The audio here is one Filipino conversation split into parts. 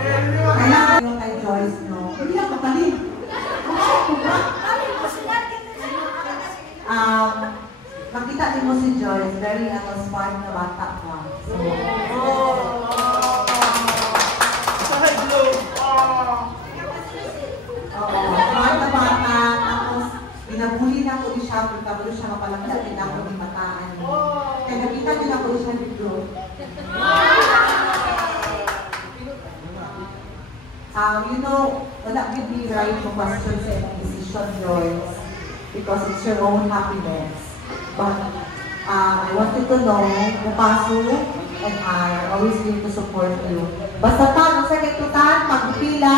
Kaya kay Joyce, no? Hindi ako kapalit. Makita din mo si Joyce, very smart na bata pa. So, smart na bata, tapos binabuli na ako ni siya, pagkabalo siya mapalangga din ako ni mataan. Kaya nakita din ako siya dito. You know, wala give me right to question sa decision, Joyce, because it's your own happiness. But I wanted to know, Mupasu and I are always here to support you. Basta ta, sa kitutan, pagpila,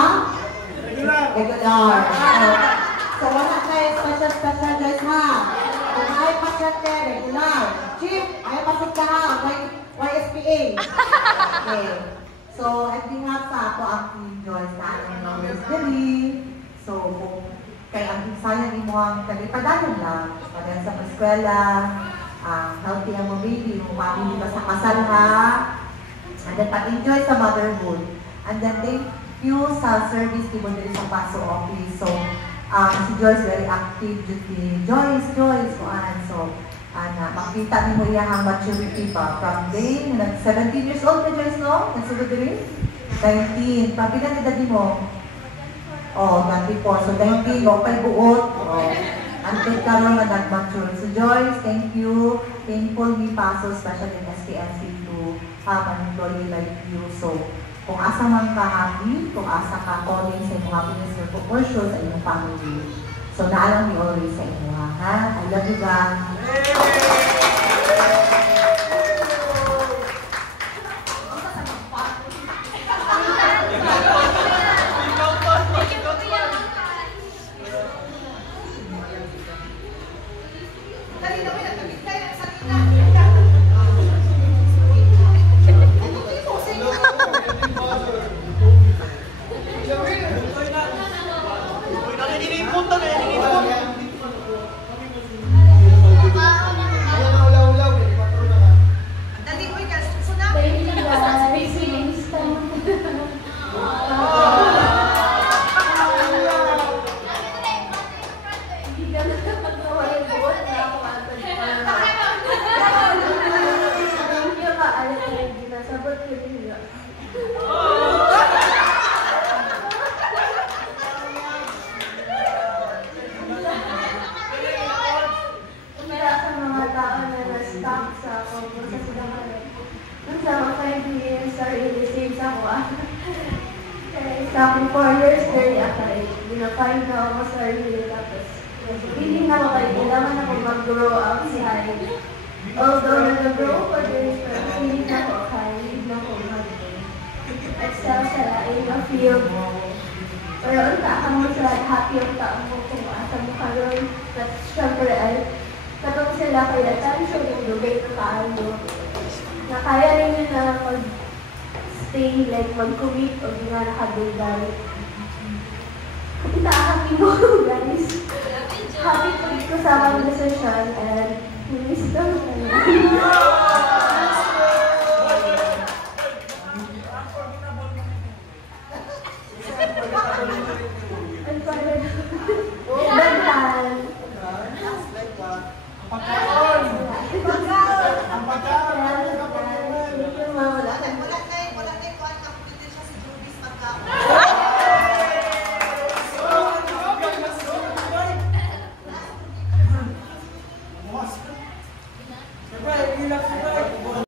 regular. So wala kayo special Joyce ha. Kung ay pasyan kayo, regular. Chief, ay pasok ka ha, YSPA. Okay. So, on behalf sa ako ang Joyce na ang always believe. So, kung kaya ang sayang mo ang kalipadanan lang, padahal sa eskwela, healthy ang mo baby, umamili ka sa kasal ha, and then pag-enjoy sa motherhood. And then thank you sa service ni mo din sa Paso Office. So, si Joyce very active, Joyce, kuan. So, makita ni mo iyang maturity pa. From day, 17 years old na Joyce, no? Nagsulod rin? 19. Pagpilan na dadi mo? Oh, 24. So, 19, no? Pa'y buot. Until karoon na nag-mature. So, Joyce, thank you. Thankful me Paso, especially in STNC to have an employee like you. So, kung asa man ka happy, kung asa ka calling sa iyong happiness, your proportion sa iyong family. So, naalang ni always sa inyo, ha? I love you, guys. Sa akin 4 years very akay, ginapain na ako sa sarili tapos hindi na ako kayo, kailangan ako mag-grow up si Hay. Although nag-grow pa din, pero hindi na ako kaya, hindi na ako mag-excel sa lain na field. Pero ang taang mo sa happy ang taong mo kung asa mo karoon. At syempre ay katong sila kaya attention yung dugay na kaano. Na kaya rin yun na mag-stay, like mag-commit o di nga nakadugay. Happy mo guys. Happy ko kasama ng decision and miss ko.